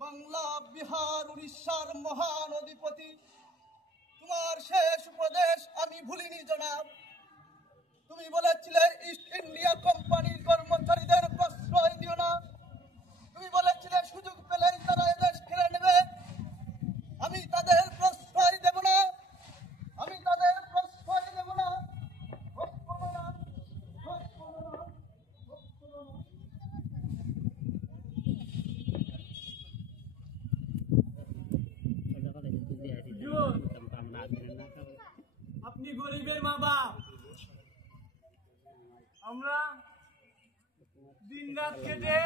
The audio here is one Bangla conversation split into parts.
বাংলা, বিহার, উড়িষ্যার মহান অধিপতি, তোমার শেষ উপদেশ আমি ভুলিনি জনাব। তুমি বলেছিলে ইস্ট ইন্ডিয়া কোম্পানির কর্মচারীদের প্রশ্রয় দিও না। তুমি বলেছিলে সুযোগ পেলেই তারা এদেশ ফিরে নেবে। আমি তাদের প্রশ্রয় দেব না, আমি তাদের প্রশ্রয় দেব না। আপনি গরিবের মা বাপ, আমরা দিন রাত খেটে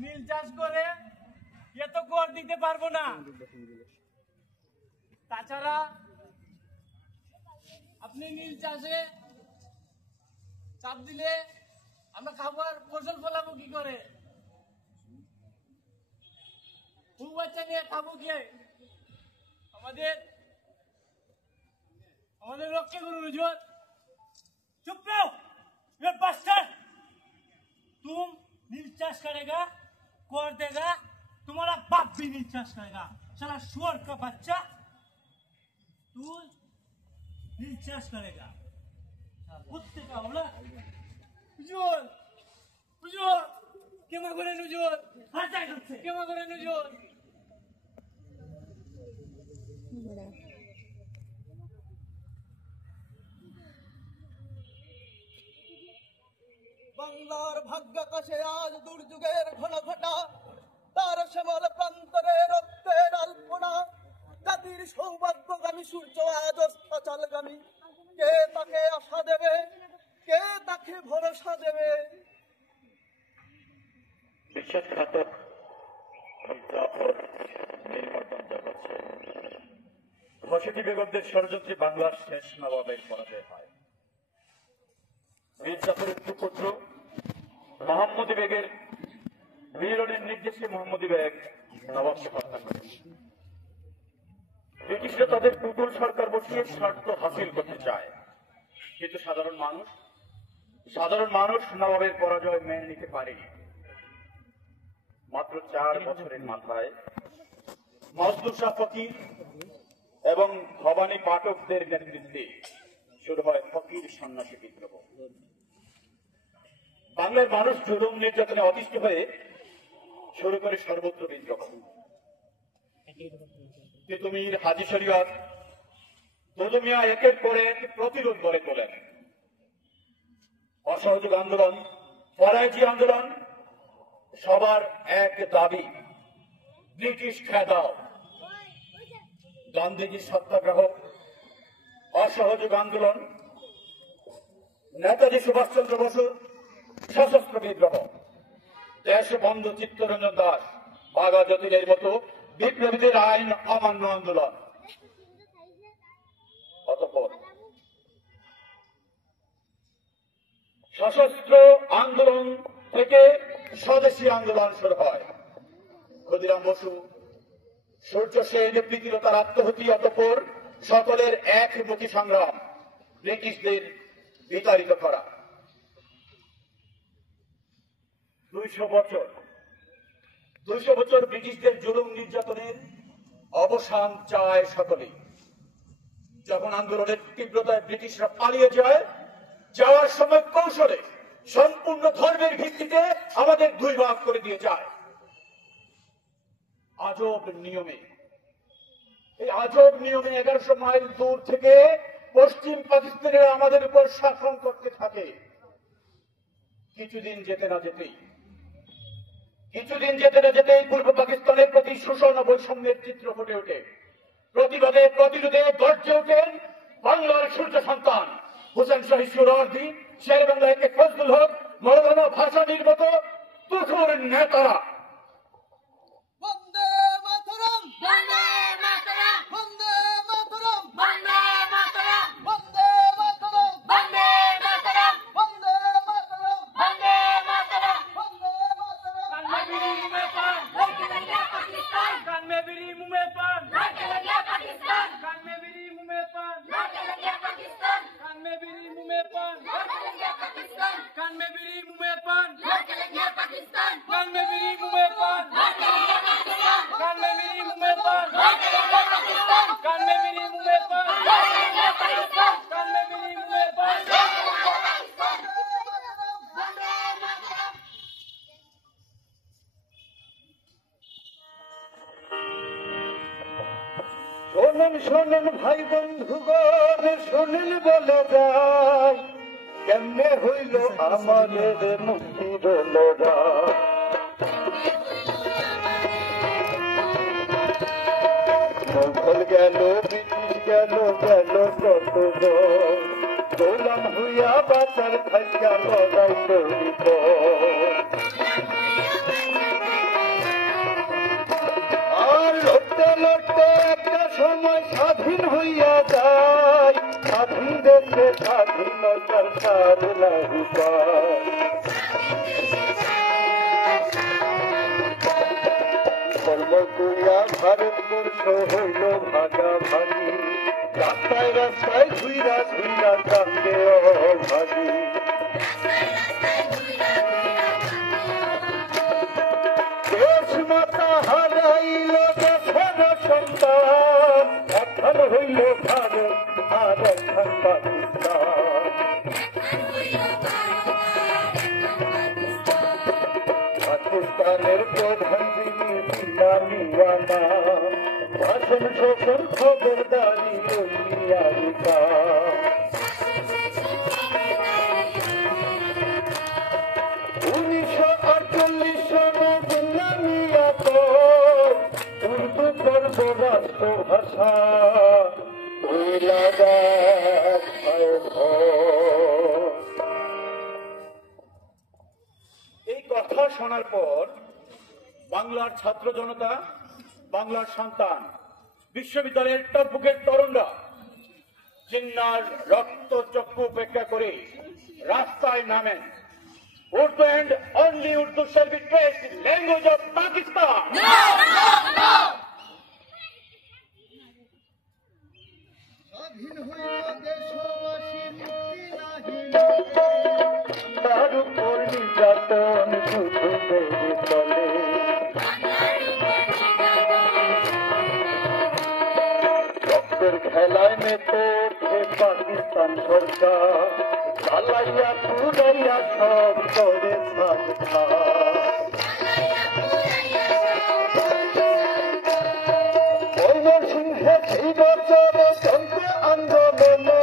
নীল চাষ করে এত কর দিতে পারবো না। তাছাড়া আপনি নীল চাষে চাপ দিলে আমরা খাবার ফসল ফলাবো কি করে? বউ বাচ্চা নিয়ে খাবো কে? আমাদের রক্ষা করুন হুজুর। चुप रहो, ये बास्टर्ड। तुम नील चाष करेगा, कर देगा, तुम्हारा बाप भी नील चाष करेगा। साला शुअर का बच्चा, तू नील चाष करेगा, कुत्ते का औलाद। হুজুর, হুজুর, ক্ষমা করেন হুজুর, ক্ষমা করেন হুজুর। বাংলার ভাগ্যাকাশে আজ দুর্যোগের ঘন ঘটা, তার শ্যামল প্রান্তরে রক্তের আলপনা। জাতির সৌভাগ্যগামী সূর্য আজ অস্তাচলগামী। কে তাকে আশা দেবে, কে তাকে ভরসা দেবে? বিশ্বাসঘাতক জাফর নির্মর্দন জানাচ্ছে। ঘসেটি বেগমদের ষড়যন্ত্রে বাংলার শেষ নবাবের পরাজয় হয়। মীর জাফরের সুপুত্র মোহাম্মদী বেগের মিলনের নির্দেশে মোহাম্মদী বেগ নবাবকে হত্যা করেন। ব্রিটিশরা তাদের টুটুল সরকার বসিয়ে স্বার্থ হাসিল করতে চায়, কিন্তু সাধারণ মানুষ নবাবের পরাজয় মেনে নিতে পারেনি। মাত্র 4 বছরের মাথায় মজদুর শাহ ফকির এবং ভবানী পাঠকদের নেতৃত্বে শুরু হয় ফকির সন্ন্যাসী বিদ্রোহ। বাংলার মানুষ জুলুম নির্যাতনে অতিষ্ঠ হয়ে শুরু করে সর্বত্র বিদ্রোহ। তিতুমির, হাজী শরীয়ত, দুদু মিয়া একের পর এক প্রতিরোধ গড়ে তোলেন। অসহযোগ আন্দোলন, ফরাজি আন্দোলন, সবার এক দাবি, ব্রিটিশ খেদাও। গান্ধীজি সত্যাগ্রহ, অসহযোগ আন্দোলন, নেতাজি সুভাষচন্দ্র বসু সশস্ত্র বিদ্রোহ, দেশবন্ধু চিত্তরঞ্জন দাস, বাঘা যতীনের মতো বিপ্লবীদের আইন অমান্য আন্দোলন। অতঃপর সশস্ত্র আন্দোলন থেকে স্বদেশী আন্দোলন শুরু হয়। ক্ষুদিরাম বসু, সূর্য সেন, প্রীতিলতার আত্মহতি, অতঃপর সকলের একমুখী সংগ্রাম, ব্রিটিশদের বিতাড়িত করা। 200 বছর ব্রিটিশদের জুলুম নির্যাতনের অবসান চায় সকলেই। যখন আন্দোলনের তীব্রতায় ব্রিটিশরা পালিয়ে যায়, যাওয়ার সময় কৌশলে সম্পূর্ণ ধর্মের ভিত্তিতে আমাদের 2 ভাগ করে দিয়ে যায়। আজব নিয়মে, এই আজব নিয়মে 1100 মাইল দূর থেকে পশ্চিম পাকিস্তানে আমাদের উপর শাসন করতে থাকে। কিছুদিন যেতে না যেতেই পূর্ব পাকিস্তানের প্রতি শোষণ ও বৈষম্যের চিত্র ফুটে ওঠে। প্রতিবাদে প্রতিরোধে গর্জে ওঠেন বাংলার সূর্য সন্তান হোসেন শহীদ সুহরাওয়ার্দী, শের বাংলা একে ফজলুল হক, মৌলানা ভাসানীর মতো তুখোর নেতারা। বন্দে মাতরম, বন্দে মাতরম, বন্দে মাতরম, বন্দে মাতরম, বন্দে মাতরম, বন্দে মাতরম, বন্দে মাতরম, বন্দে মাতরম, বন্দে মাতরম। कान में बिरी मुंह में पान, पाकिस्तान, कान में बिरी मुंह में पान, पाकिस्तान। শোনেন ভাই বন্ধুগণ, শোনেন বলে যায়, কেমনে হইল আমাদের মুক্তির লড়াই। মোগল গেল, ব্রিটিশ গেল, গেল কত গোলাম হইয়া বাঁচার থাইকা লড়াই করিব। আর লড়তে লড়তে একটা সময় স্বাধীন হইয়া যায়, স্বাধীন দেশে স্বাধীনতার সার লাগি পায়। কর্ম করিয়া ভারতবর্ষ হইল ভাগাভাগি, রাস্তায় রাস্তায় ঘুইরা ঘুইরা কান্দে অভাগী। দেশ মাতা হারাইল দেশের সন্তান, একখান হইল ভারত আর একখান পাকিস্তান। পাকিস্তানের প্রধান যিনি দিলামিয়ানা, শাসন শোষণ খবরদারি লইয়া দিতা। 1948 সনে দিলামিয়াত উর্দু করব রাষ্ট্র ভাষা, এই কথা শোনার পর বাংলার ছাত্র জনতা, বাংলার সন্তান, বিশ্ববিদ্যালয়ের টকবুকের তরুণরা জিন্নার রক্ত চক্ষু উপেক্ষা করে রাস্তায় নামেন। Urdu and only Urdu shall be traced in language of Pakistan. স্বাধীন হইল দেশবাসী মুক্তি নাহি, তার উপর নির্যাতন শুধু বেড়ে চলে। রক্তের খেলায় মেতে ওঠে পাকিস্তান সরকার, চালাইয়া পুরাইয়া সব করে সাজা। ময়মনসিংহে সেই বছরে চলছে আন্দোলনে,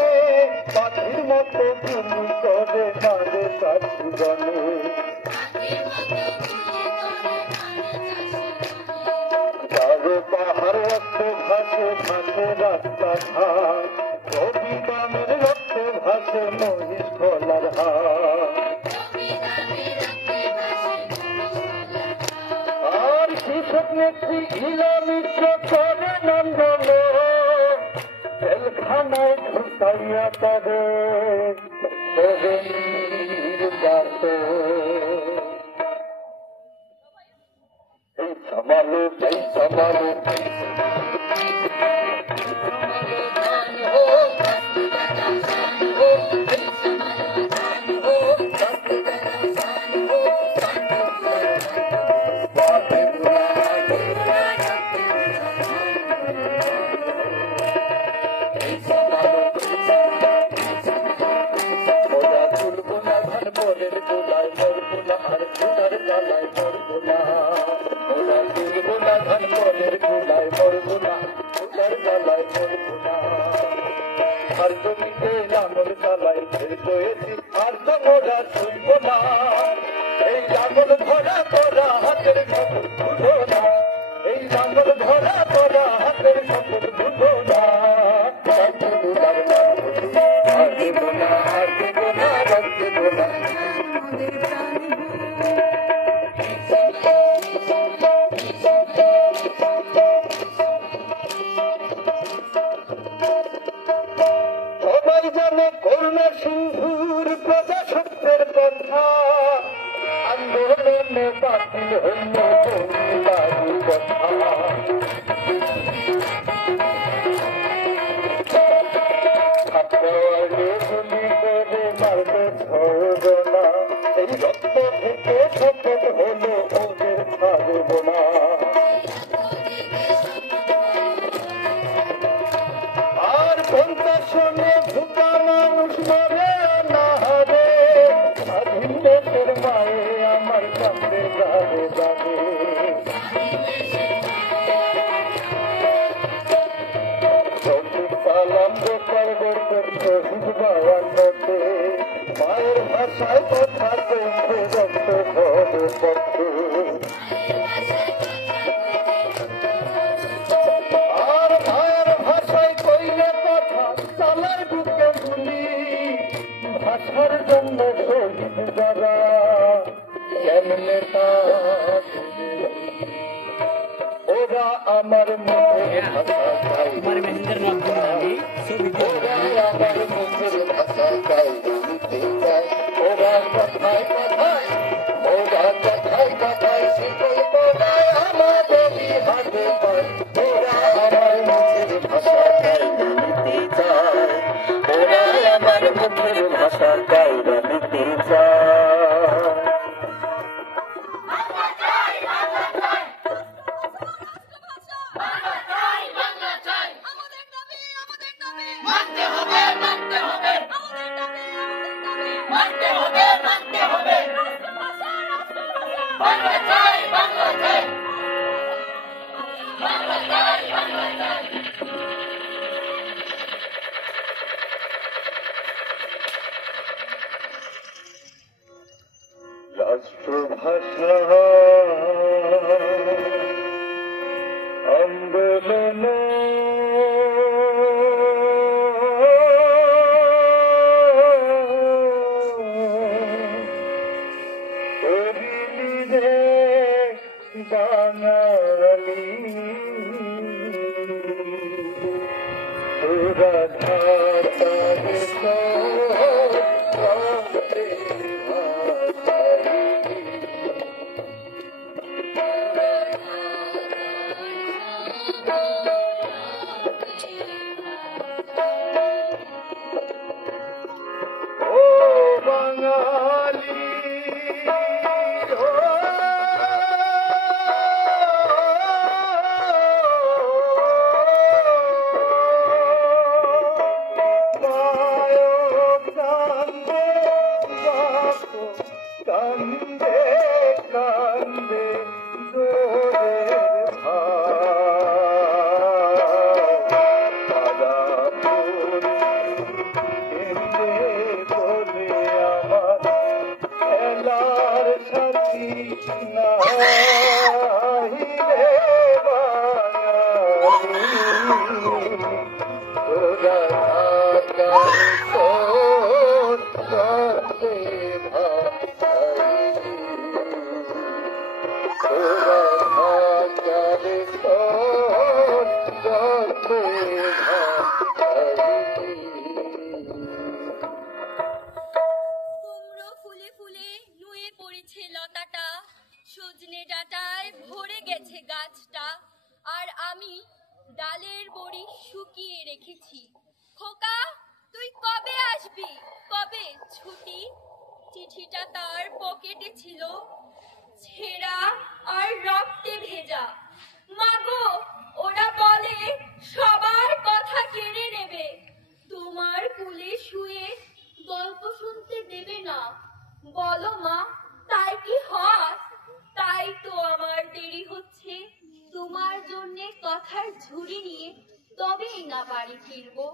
পাখির মতো গুলি করে মারে চাষিগণে। চারো পাহাড় রক্ত ভাসে ভাসে রাস্তাঘাট, কবি গ্রামের রক্ত ভাসে মহিষ খোলার হাট। আর কৃষক নেত্রী ইলা মিশ্র করেন আন্দোলন, জেলখানায় ঢুকাইয়া তারে এই সামালো এই সামালো আর জমিতে লাঙল চালাই আর তো মোরা শুইব না, এই লাঙল ধরা করা হাতের খবর বুঝো না, এই লাঙল ধরা করা হাতের খবর বুঝো না। আর দেব না, আর দেব না, আর দেব না। সবাই জানে করুণা সিন্ধুর প্রজাসত্বের কথা, আন্দোলনে বাতিল হইল বাড়ি কথা। গুলি করে মারবে ধরব না, এই রক্ত থেকে শপথ হলো ওদের ছাড়ব না। আর 50 সনে ভুকা মানুষ মরে না হবে, স্বাধীন দেশের মায়ে আমার কাছে যাবে যাবে। পরবর্তী শহীদ বায়ান্নতে মায়ের ভাষায় কথা কইতে রক্ত ভরে পক্ষে আর মায়ের ভাষায় কইলে কথা তালার বুকে গুলি ভাষার জন্য শহীদ যারা কেমনে তা ওরা আমার মুখের ভাষা আমার মেহেন্দ্রের মাধ্যমে আমি ছবি ওরা আমার মুখের ভাষা গাই ওরা কথায় কথায় শিকল পড়ায় আমাদের হাতে পায় ওরা আমার মুখের ভাষা গাই ওরা আমার মুখের ভাষা গাই নিতে চায় রাষ্ট্রভাষা আন্দোলন বাঙালি তোরা ঢাকারে ও বাঙালি কান্দে কান্দে জোরের কেন্দে বলে আমার খেলার সাথী নাহি রে বাঙালি তোরা কুমড়ো ফুলে ফুলে নুয়ে পড়েছে লতাটা, সজনে ডাঁটায় ভরে গেছে গাছটা, আর আমি ডালের বড়ি শুকিয়ে রেখেছি। খোকা, তুই কবে আসবি? কবে ছুটি? চিঠিটা তার পকেটে ছিল, ছেঁড়া আর রক্তে ভেজা। মাগো, ওরা বলে সবার কথা কেড়ে নেবে, তোমার কুলে শুয়ে গল্প শুনতে দেবে না। বলো মা, তাই কি হয়? তাই তো আমার দেরি হচ্ছে। তোমার জন্যে কথার ঝুড়ি নিয়ে তবেই না বাড়ি ফিরবো।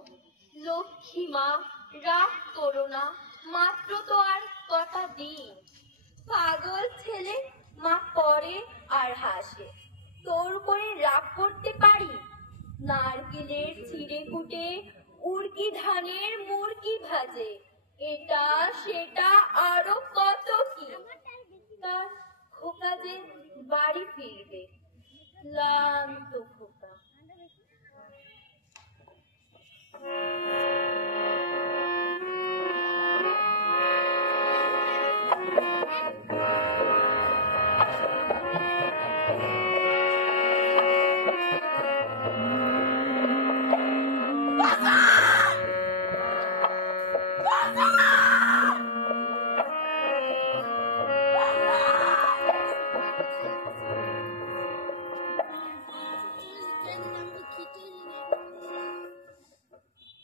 লক্ষ্মী মা, রাগ করো না, মাত্র তো আর কটা দিন। পাগল ছেলে, মা পড়ে আর হাসে। তোর উপরে রাগ করতে পারি? নারকেলের চিড়ে কুটে উড়কি ধানের মুরকি ভাজে, এটা সেটা আরো কত কি। তার খোকা যে বাড়ি ফিরবে, ক্লান্ত খোকা।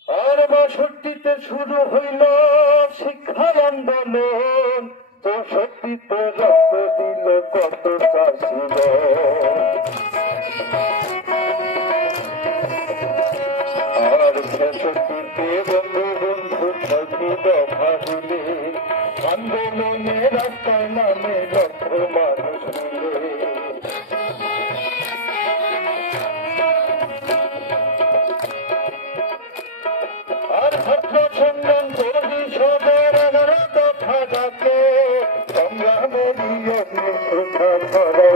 আর ৬২-তে শুরু হইল শিক্ষার আন্দোলন, ৬৪-তে রক্ত দিল কত চাষির। আর ৬৬-তে বন্ধু বন্ধু ছয়টি দফা দিলে আন্দোলনে রাস্তায় নামে লক্ষ মানুষ মিলে আর ছাত্র সম্মান পরিষদের 11 দফা ডাকে সংগ্রামের শ্রদ্ধা করার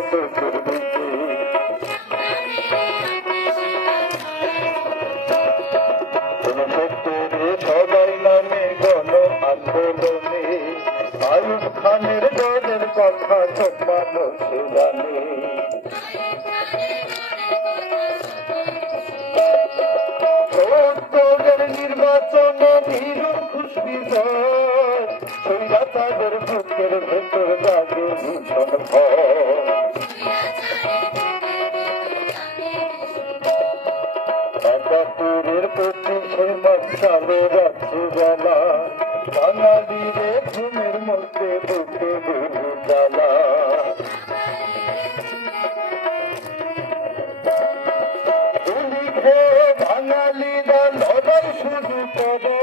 সবাই নামে গণ আন্দোলনে আয়ুব খানের দলের কথা সব মানুষ জানে সত্তরের নির্বাচনে ভীষণ খুশি সৈরা তাদের বুকের ভেতর লাগে ভীষণ ভয় একাত্তরের 25শে মাস চালু রাত্রি বেলা বাঙালিরে ঘুমের মধ্যে বুকে বুঝে জ্বালা বাঙালিরা লড়াই শুরু করে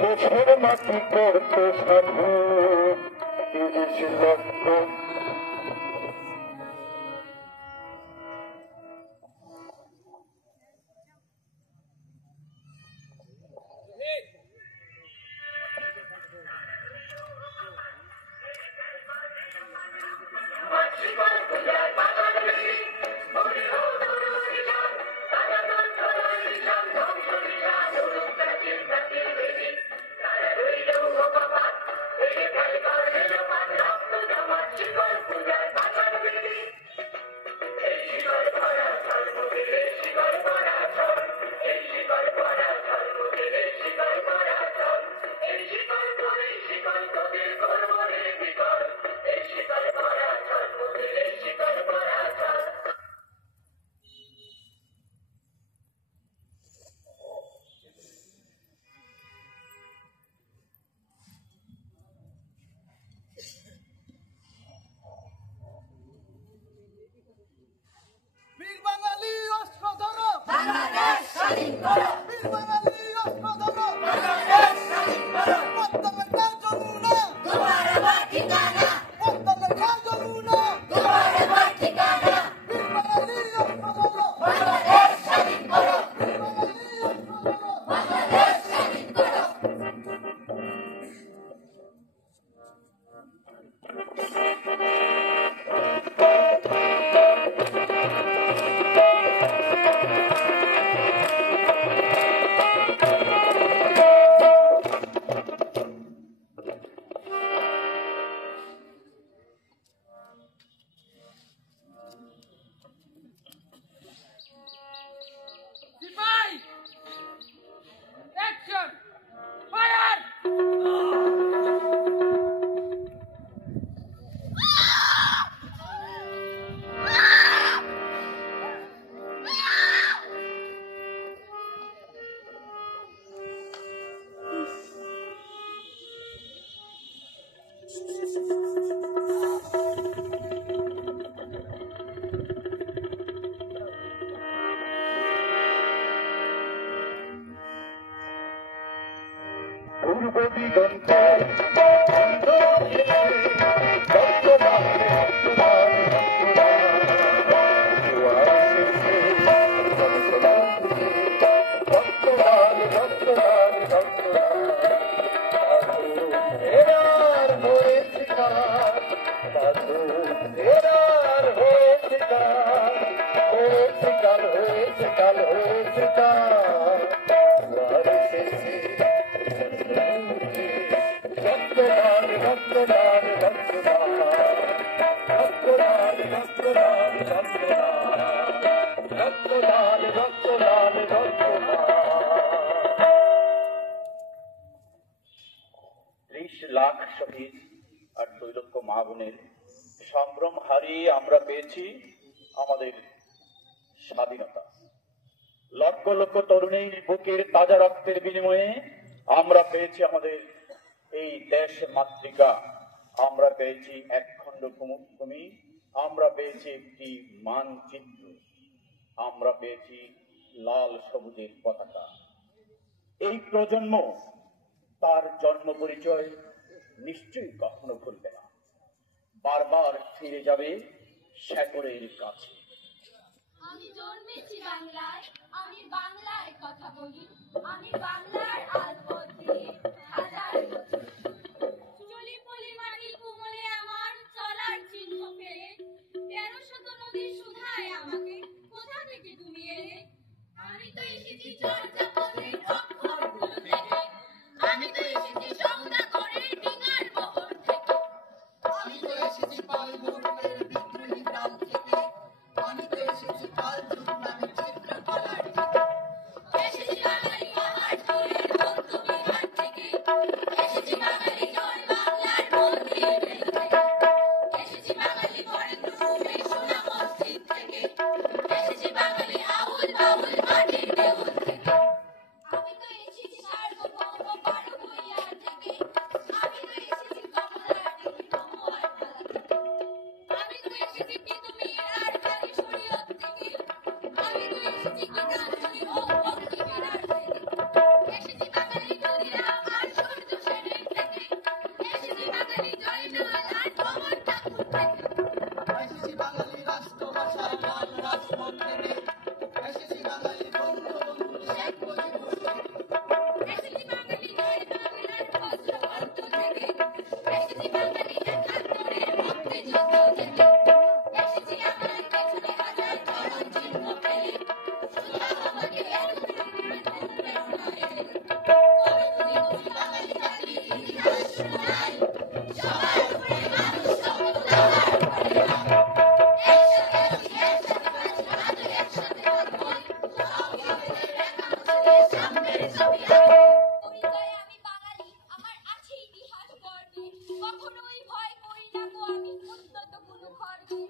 দেশের মাটি করতে স্বাধীন 30 লক্ষ বীর বাঙালি অস্ত্র ধরো, বাংলাদেশ স্বাধীন করো। বীর বাঙালি অস্ত্র ধরো, বাংলাদেশ স্বাধীন করো। পদ্মা যমুনা তোমার আমার ঠিকানা, পদ্মা যমুনা তোমার আমার ঠিকানা। বীর বাঙালি অস্ত্র ধরো, বাংলাদেশ স্বাধীন করো। বীর বাঙালি অস্ত্র ধরো, বাংলাদেশ স্বাধীন করো। পূর্ব দিগন্তে লাখ শহীদ আর 2 লক্ষ মা বোনের সম্ভ্রম হারিয়ে আমরা পেয়েছি আমাদের স্বাধীনতা। লক্ষ লক্ষ তরুণীর বুকের তাজা রক্তের বিনিময়ে আমরা পেয়েছি আমাদের এই দেশ মাতৃকা, আমরা পেয়েছি একখণ্ড ভূমি, আমরা পেয়েছি একটি মানচিত্র, আমরা পেয়েছি লাল সবুজের পতাকা। এই প্রজন্ম তার জন্ম পরিচয় নিশ্চয়ই কখনো ভুলবে না, বারবার ফিরে যাবে শেকড়ের কাছে। আমি জন্মেছি বাংলায়, আমি বাংলায় কথা বলি, আমি বাংলার আলপথ দিয়ে হাজার বছর চলি পলি মাটি কুমলে আমার চলার চিহ্ন ফেলে ১৩০০ নদীর সুধায় আমাকে কোথা থেকে তুমি এলে? আমি তো এসেছি চর্যাপদের অক্ষরগুলো থেকে, আমি তো এসেছি সৌদাগরের ডিঙার বহর থেকে, আমি তো এসেছি পালগড়ের বিদ্রোহী গ্রাম থেকে, আমি তো এসেছি কালযুগ নামে চিত্রকলার থেকে, এসেছি বাঙালি পাহাড়পুরের বৌদ্ধবিহার থেকে, এসেছি বাঙালি জয় বাংলার মন্দির থেকে, এসেছি বাঙালি বরেন্দ্রভূমির সোনা মসজিদ থেকে, এসেছি বাঙালি আউল বাউল মাটির দেউল থেকে, আমি তো এসেছি সার্বভৌম বারোভূঁইয়া থেকে, আমি তো এসেছি কমলার দিঘি মহুয়ার ঢালা থেকে, আমি তো এসেছি তিতুমির আর কালী শরীয়ত থেকে, আমি তো এসেছি গীতাঞ্জলি ও বঙ্কিমীরার থেকে, এসেছি বাঙালি ক্ষুদিরাম আর সূর্য সেনের থেকে, এসেছি বাঙালি জয়নাল আর ভবন ঠাকুর থেকে, এসেছি বাঙালি রাষ্ট্রভাষা লাল রাজপথ থেকে, এসেছি বাঙালি বঙ্গবন্ধু শেখ মুজিবুর থেকে, এসেছি বাঙালি জয় বাংলার বজ্রকণ্ঠ থেকে, এসেছি বাঙালি ৭১-এর মুক্তিযুদ্ধ থেকে, এসেছি আমার পেছনে হাজার চরণ চিহ্ন ফেলে, শুধাও আমাকে অনুপ্রেরণা এলে, কতগুলি গুলি বাঙালি জাতির ইতিহাস শোনায়, সবার উপরে মানুষ সমতার করে নয়, একসাথে আছি একসাথে বাঁচি আজও একসাথে থাকবো, সংবিধানের রেখা মুছে সামনের ছবি আঁকবো। পরিচয়ে আমি বাঙালি, আমার আছে ইতিহাস গর্বে, কখনোই ভয় করি না গো আমি উদ্যত কোনো খড়গে,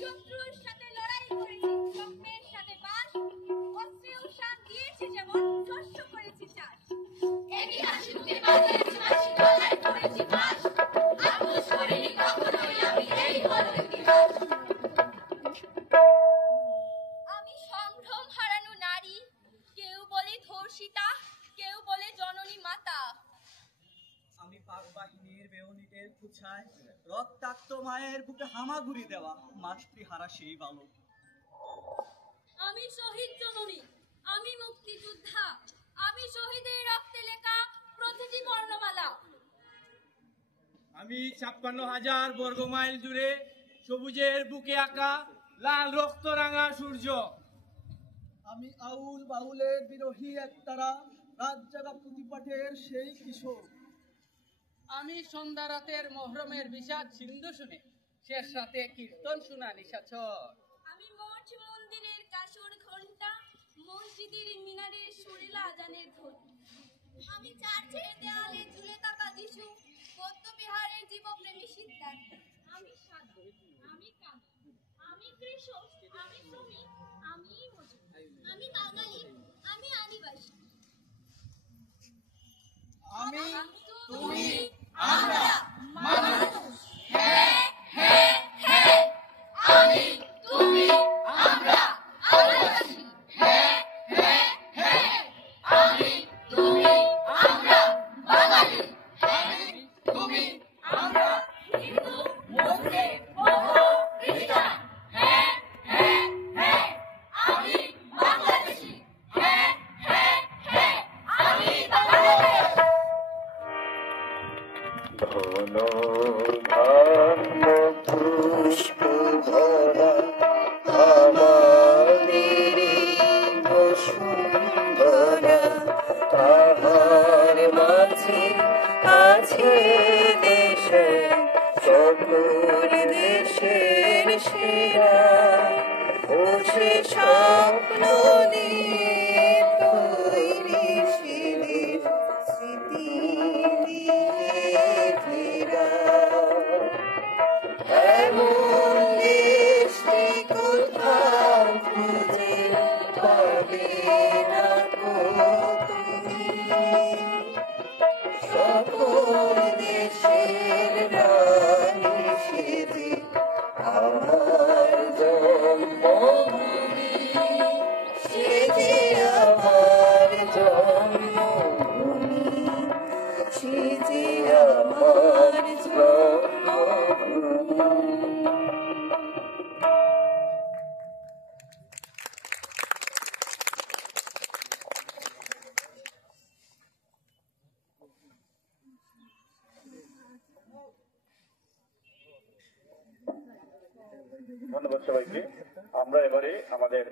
শত্রুর সাথে লড়াই করেছি, স্বপ্নের সাথে বাস, অস্ত্রেও শান দিয়েছি যেমন শস্য করেছি চাষ, ইতিহাসে বুকে বাজিয়েছি বাঁশি গলায় করেছি ফাঁস, আপোস করিনি কখনোই আমি, এই হলো ইতিহাস। আমি সম্ভ্রম হারানো নারী, কেউ বলে ধর্ষিতা, কেউ বলে জননী মাতা, আমি পাক বাহিনীর বেয়নিটের কুছায় রক্তাক্ত মায়ের বুকে হামাগুড়ি দেওয়া মাতৃহারা সেই বালক। আমি শহীদ জননী, আমি মুক্তিযোদ্ধা, আমি শহীদের রক্তে লেখা প্রতিটি বর্ণমালা, আমি ৫৬,০০০ বর্গমাইল জুড়ে সবুজের বুকে আঁকা লাল রক্ত রাঙা সূর্য। আমি আউল বাউলের বিরোহী একতারা রাত জাগা প্রতিপাঠের সেই কিশোর। আমি সন্ধ্যা রাতের মহরমের বিষাদ সিন্ধু শুনে শেষ রাতে কীর্তন শোনা নিশাচর। আমি মঠ মন্দিরের কাসর ঘন্টা, মসজিদের মিনারের সুরেলা আজানের ধ্বনি, আমি চার্চের দেয়ালে ঝুলে থাকা যিশু, বৌদ্ধবিহারের জীবপ্রেমী সিদ্ধার্থ, আমি সাধু, আমি কামী, আমি কৃষক, আমি শ্রমিক, আমি মজুর, আমি বাঙালি, আমি আদিবাসী, আমি তুমি আমরা মানুষ, হ্যাঁ হ্যাঁ হ্যাঁ, আমি তুমি আমরা আদিবাসী, হ্যাঁ হ্যাঁ হ্যাঁ, আমি তুমি আমরা বাঙালি, আমি তুমি আমরা হিন্দু মুসলিম বৌদ্ধ খ্রিস্টান, হ্যাঁ হ্যাঁ হ্যাঁ, আমি বাংলাদেশি, হ্যাঁ হ্যাঁ হ্যাঁ, আমি বাংলাদেশ। ঘন ধান্য পুষ্প ভরা আমাদের বসুন্ধরা, তাহার মাঝে আছে দেশে সকল দেশের সেরা, ও সে স্বপ্ন নিয়ে তৈরি শিলের স্মৃতি নিয়ে ফেরা, এমন দেশ কোথাও খুঁজে পাবে না গো তুমি, সকল দেশের রানী সেজে আমার জন্মভূমি, সেজে আমার জন্মভূমি। ধন্যবাদ সবাইকে। আমরা এবারে আমাদের